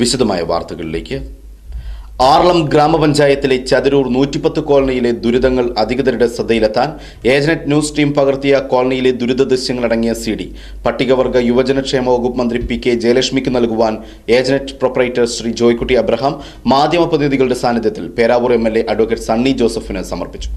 വിശദമായ വാർത്തകളിലേക്ക്. ആറളം ഗ്രാമപഞ്ചായത്തിലെ ചതിരൂർ 110 കോളനിയിലെ ദുരിതങ്ങൾ അധികൃതരുടെ ശ്രദ്ധയിലെത്താൻ ഏജനറ്റ് ന്യൂസ് ടീം പകർത്തിയ കോളനിയിലെ ദുരിത ദൃശ്യങ്ങളടങ്ങിയ CD പട്ടികവർഗ യുവജനക്ഷേമ വകുപ്പ് മന്ത്രി PK ജയലക്ഷ്മിക്ക് നൽകുവാൻ ഏജനറ്റ് പ്രൊപ്പറേറ്റർ ശ്രീ ജോയ്ക്കുട്ടി അബ്രഹാം മാധ്യമപ്രതിനിധികളുടെ സാന്നിധ്യത്തിൽ പേരാവൂർ MLA അഡ്വക്കേറ്റ് സണ്ണി ജോസഫിന് സമർപ്പിച്ചു.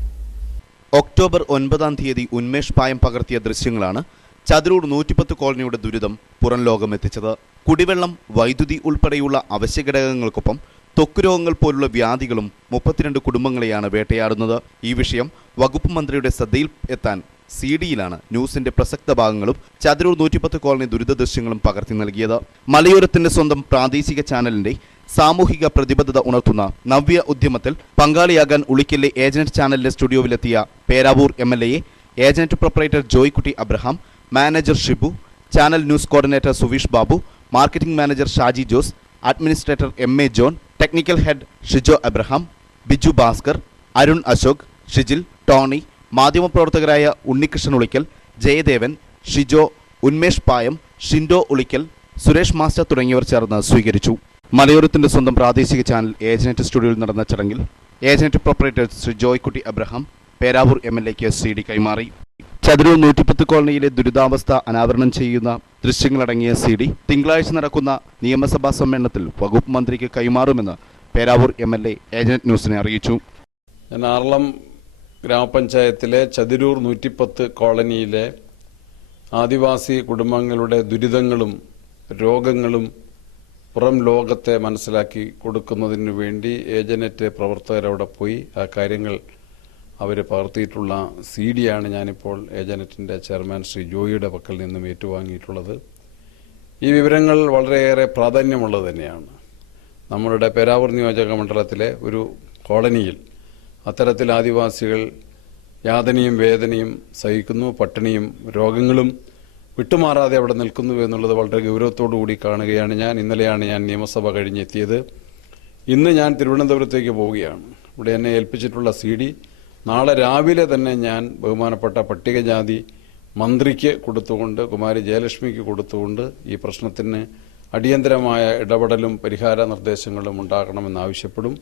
ഒക്ടോബർ 9 ഉന്മേഷ് പായം പകർത്തിയ ദൃശ്യങ്ങളാണ് ചതിരൂർ 110 കോളനിയുടെ ദുരിതം പുറം ലോകമെത്തിച്ചത്. കുടിവെള്ളം, വൈദ്യുതി ഉൾപ്പെടെയുള്ള അവശ്യഘടകങ്ങൾക്കൊപ്പം ത്വക്ക് രോഗങ്ങൾ പോലുള്ള വ്യാധികളും 32 കുടുംബങ്ങളെയാണ് വേട്ടയാടുന്നത്. ഈ വിഷയം വകുപ്പ് മന്ത്രിയുടെ ശ്രദ്ധയിൽ എത്താൻ CD-യിലാണ് ന്യൂസിന്റെ പ്രസക്ത ഭാഗങ്ങളും ചതിരൂർ 110 കോളനി ദുരിത ദൃശ്യങ്ങളും പകർത്തി നൽകിയത്. മലയോരത്തിന്റെ സ്വന്തം പ്രാദേശിക ചാനലിന്റെ സാമൂഹിക പ്രതിബദ്ധത ഉണർത്തുന്ന നവ്യ ഉദ്യമത്തിൽ പങ്കാളിയാകാൻ ഉളിക്കലിലെ ഏജനറ്റ് ചാനലിന്റെ സ്റ്റുഡിയോയിലെത്തിയ പേരാവൂർ MLA ഏജനറ്റ് proprietor Joykutty Abraham, manager Shibu, channel news coordinator Suveesh Babu, marketing manager Shaji Jose, administrator MA John, technical head Shijo Abraham, Biju Bhaskar, Arun Ashok, Shijil, Tony, മാധ്യമപ്രവർത്തകരായ ഉണ്ണികൃഷ്ണൻ ഉളിക്കൽ, ജയദേവൻ, ഷിജോ, ഉന്മേഷ് പായം, ഷിൻഡോ ഉളിക്കൽ, സുരേഷ് മാസ്റ്റർ തുടങ്ങിയവർ ചേർന്ന് സ്വീകരിച്ചു. മലയോരത്തിന്റെ സ്വന്തം പ്രാദേശിക ചാനൽ ഏജനറ്റ് സ്റ്റുഡിയോയിൽ നടന്ന ചടങ്ങിൽ ഏജനറ്റ് പ്രൊപ്പറേറ്റർ ശ്രീ ജോയ്ക്കുട്ടി അബ്രഹാം പേരാവൂർ MLAക്ക് CD കൈമാറി. ചതിരൂർ 110 കോളനിയിലെ ദുരിതാവസ്ഥ അനാവരണം ചെയ്യുന്ന ദൃശ്യങ്ങളടങ്ങിയ CD തിങ്കളാഴ്ച നടക്കുന്ന നിയമസഭാ സമ്മേളനത്തിൽ വകുപ്പ് മന്ത്രിക്ക് കൈമാറുമെന്ന് പേരാവൂർ MLA ഏജനറ്റ് ന്യൂസിനെ അറിയിച്ചു. ഞാൻ ആറളം ഗ്രാമപഞ്ചായത്തിലെ ചതിരൂർ 110 കോളനിയിലെ ആദിവാസി കുടുംബങ്ങളുടെ ദുരിതങ്ങളും രോഗങ്ങളും പുറം ലോകത്തെ മനസ്സിലാക്കി കൊടുക്കുന്നതിന് വേണ്ടി ഏജനറ്റ് പ്രവർത്തകരവിടെ പോയി ആ കാര്യങ്ങൾ അവർ പകർത്തിയിട്ടുള്ള CD-യാണ് ഞാനിപ്പോൾ ഏജനറ്റിൻ്റെ ചെയർമാൻ ശ്രീ ജോയിയുടെ പക്കൽ നിന്നും ഏറ്റുവാങ്ങിയിട്ടുള്ളത്. ഈ വിവരങ്ങൾ വളരെയേറെ പ്രാധാന്യമുള്ളത് തന്നെയാണ്. നമ്മളുടെ പേരാവൂർ നിയോജക മണ്ഡലത്തിലെ ഒരു കോളനിയിൽ അത്തരത്തിൽ ആദിവാസികൾ യാതനയും വേദനയും സഹിക്കുന്നു, പട്ടിണിയും രോഗങ്ങളും വിട്ടുമാറാതെ അവിടെ നിൽക്കുന്നു എന്നുള്ളത് വളരെ ഗൗരവത്തോടു കൂടി കാണുകയാണ് ഞാൻ. ഇന്നലെയാണ് ഞാൻ നിയമസഭ കഴിഞ്ഞെത്തിയത്. ഇന്ന് ഞാൻ തിരുവനന്തപുരത്തേക്ക് പോവുകയാണ്. ഇവിടെ എന്നെ ഏൽപ്പിച്ചിട്ടുള്ള CD നാളെ രാവിലെ തന്നെ ഞാൻ ബഹുമാനപ്പെട്ട പട്ടികജാതി മന്ത്രിക്ക് കൊടുത്തുകൊണ്ട്, കുമാരി ജയലക്ഷ്മിക്ക് കൊടുത്തുകൊണ്ട് ഈ പ്രശ്നത്തിന് അടിയന്തരമായ ഇടപെടലും പരിഹാര നിർദ്ദേശങ്ങളും ഉണ്ടാകണമെന്നാവശ്യപ്പെടും.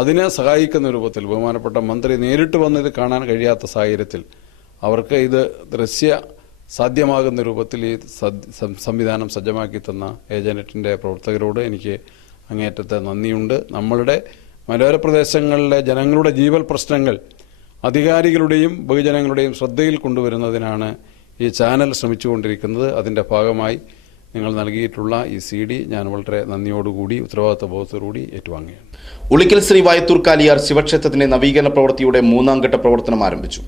അതിനെ സഹായിക്കുന്ന രൂപത്തിൽ ബഹുമാനപ്പെട്ട മന്ത്രി നേരിട്ട് വന്ന് ഇത് കാണാൻ കഴിയാത്ത സാഹചര്യത്തിൽ അവർക്ക് ഇത് ദൃശ്യ സാധ്യമാകുന്ന രൂപത്തിൽ ഈ സംവിധാനം സജ്ജമാക്കി തന്ന ഏജനറ്റിൻ്റെ പ്രവർത്തകരോട് എനിക്ക് അങ്ങേയറ്റത്തെ നന്ദിയുണ്ട്. നമ്മളുടെ മലയോര പ്രദേശങ്ങളിലെ ജനങ്ങളുടെ ജീവൽ പ്രശ്നങ്ങൾ അധികാരികളുടെയും ബഹുജനങ്ങളുടെയും ശ്രദ്ധയിൽ കൊണ്ടുവരുന്നതിനാണ് ഈ ചാനൽ ശ്രമിച്ചുകൊണ്ടിരിക്കുന്നത്. അതിൻ്റെ ഭാഗമായി നിങ്ങൾ നൽകിയിട്ടുള്ള ഈ CD ഞാൻ വളരെ നന്ദിയോടുകൂടി ഉത്തരവാദിത്വ ബോധത്തോടുകൂടി ഏറ്റുവാങ്ങുകയാണ്. ഉളിക്കൽ ശ്രീ വയത്തൂർ കാലിയാർ ശിവക്ഷേത്രത്തിന്റെ നവീകരണ പ്രവൃത്തിയുടെ 3ാം ഘട്ട പ്രവർത്തനം ആരംഭിച്ചു.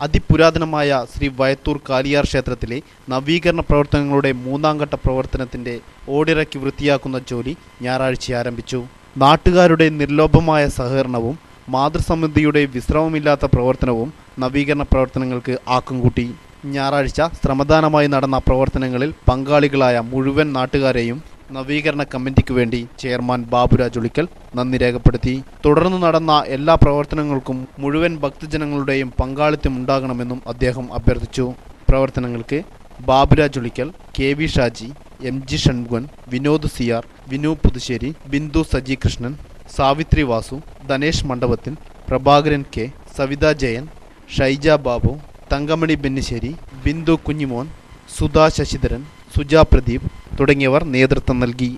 അതിപുരാതനമായ ശ്രീ വയത്തൂർ കാലിയാർ ക്ഷേത്രത്തിലെ നവീകരണ പ്രവർത്തനങ്ങളുടെ 3ാം ഘട്ട പ്രവർത്തനത്തിന്റെ ഓടിറക്കി വൃത്തിയാക്കുന്ന ജോലി ഞായറാഴ്ച ആരംഭിച്ചു. നാട്ടുകാരുടെ നിർലോഭമായ സഹകരണവും മാതൃസമിതിയുടെ വിശ്രമമില്ലാത്ത പ്രവർത്തനവും നവീകരണ പ്രവർത്തനങ്ങൾക്ക് ആക്കം കൂട്ടി. ഞായറാഴ്ച ശ്രമദാനമായി നടന്ന പ്രവർത്തനങ്ങളിൽ പങ്കാളികളായ മുഴുവൻ നാട്ടുകാരെയും നവീകരണ കമ്മിറ്റിക്ക് വേണ്ടി ചെയർമാൻ ബാബുരാജ് ഉളിക്കൽ നന്ദി രേഖപ്പെടുത്തി. തുടർന്ന് നടന്ന എല്ലാ പ്രവർത്തനങ്ങൾക്കും മുഴുവൻ ഭക്തജനങ്ങളുടെയും പങ്കാളിത്തം ഉണ്ടാകണമെന്നും അദ്ദേഹം അഭ്യർത്ഥിച്ചു. പ്രവർത്തനങ്ങൾക്ക് Baburaj Ulikkal, KV Shaji, MG Shanmughan, Vinod CR, Vinu Puthussery, Bindu Saji Krishnan, Savitri Vasu, Dhanesh മണ്ഡപത്തിൽ, പ്രഭാകരൻ K, സവിത ജയൻ, ഷൈജ ബാബു, തങ്കമണി ബെന്നിശ്ശേരി, ബിന്ദു കുഞ്ഞിമോൻ, സുധാ ശശിധരൻ, സുജാ പ്രദീപ് തുടങ്ങിയവർ നേതൃത്വം നൽകി.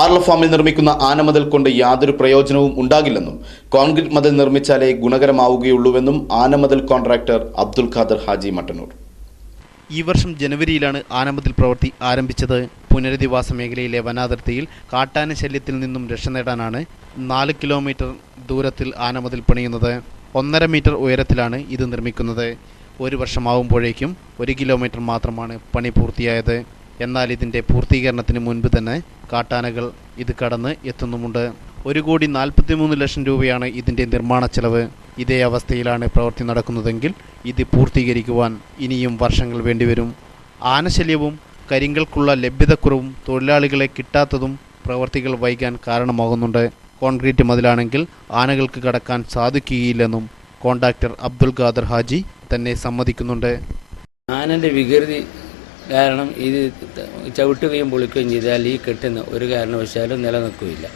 ആർല ഫാമിൽ നിർമ്മിക്കുന്ന ആനമതിൽ കൊണ്ട് യാതൊരു പ്രയോജനവും ഉണ്ടാകില്ലെന്നും കോൺക്രീറ്റ് മതിൽ നിർമ്മിച്ചാലേ ഗുണകരമാവുകയുള്ളൂവെന്നും ആനമതിൽ കോൺട്രാക്ടർ അബ്ദുൽ ഖാദർ ഹാജി മട്ടന്നൂർ. ഈ വർഷം ജനുവരിയിലാണ് ആനമതിൽ പ്രവൃത്തി ആരംഭിച്ചത്. പുനരധിവാസ മേഖലയിലെ വനാതിർത്തിയിൽ കാട്ടാന ശല്യത്തിൽ നിന്നും രക്ഷ നേടാനാണ് 4 കിലോമീറ്റർ ദൂരത്തിൽ ആനമതിൽ പണിയുന്നത്. 1.5 മീറ്റർ ഉയരത്തിലാണ് ഇത് നിർമ്മിക്കുന്നത്. 1 വർഷമാവുമ്പോഴേക്കും 1 കിലോമീറ്റർ മാത്രമാണ് പണി പൂർത്തിയായത്. എന്നാൽ ഇതിൻ്റെ പൂർത്തീകരണത്തിന് മുൻപ് തന്നെ കാട്ടാനകൾ ഇത് കടന്ന് എത്തുന്നുമുണ്ട്. 1,43 ലക്ഷം രൂപയാണ് ഇതിൻ്റെ നിർമ്മാണ ചെലവ്. ഇതേ അവസ്ഥയിലാണ് പ്രവൃത്തി നടക്കുന്നതെങ്കിൽ ഇത് പൂർത്തീകരിക്കുവാൻ ഇനിയും വർഷങ്ങൾ വേണ്ടിവരും. ആനശല്യവും കരിങ്കൽക്കുള്ള ലഭ്യതക്കുറവും തൊഴിലാളികളെ കിട്ടാത്തതും പ്രവൃത്തികൾ വൈകാൻ കാരണമാകുന്നുണ്ട്. കോൺക്രീറ്റ് മതിലാണെങ്കിൽ ആനകൾക്ക് കടക്കാൻ സാധിക്കുകയില്ലെന്നും കോൺട്രാക്ടർ അബ്ദുൽ ഖാദർ ഹാജി തന്നെ സമ്മതിക്കുന്നുണ്ട്. ആനൻ്റെ വികൃതി കാരണം ഇത് ചവിട്ടുകയും പൊളിക്കുകയും ചെയ്താൽ ഈ കെട്ടുന്ന ഒരു കാരണവശാലും നിലനിൽക്കുകയില്ല.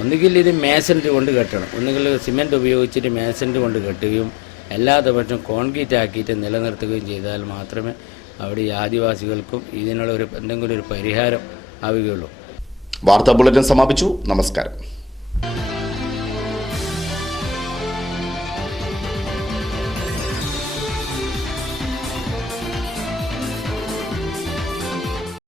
ഒന്നുകിൽ ഇത് മേസൻറ്റ് കൊണ്ട് കെട്ടണം, ഒന്നുകിൽ സിമെൻറ്റ് ഉപയോഗിച്ചിട്ട് മേസൻറ്റ് കൊണ്ട് കെട്ടുകയും അല്ലാത്ത പക്ഷം കോൺക്രീറ്റ് ആക്കിയിട്ട് നിലനിർത്തുകയും ചെയ്താൽ മാത്രമേ അവിടെ ഈ ആദിവാസികൾക്കും ഇതിനുള്ള എന്തെങ്കിലും ഒരു പരിഹാരം ആവുകയുള്ളൂ. വാർത്താ ബുള്ളറ്റിൻ സമാപിച്ചു. നമസ്കാരം.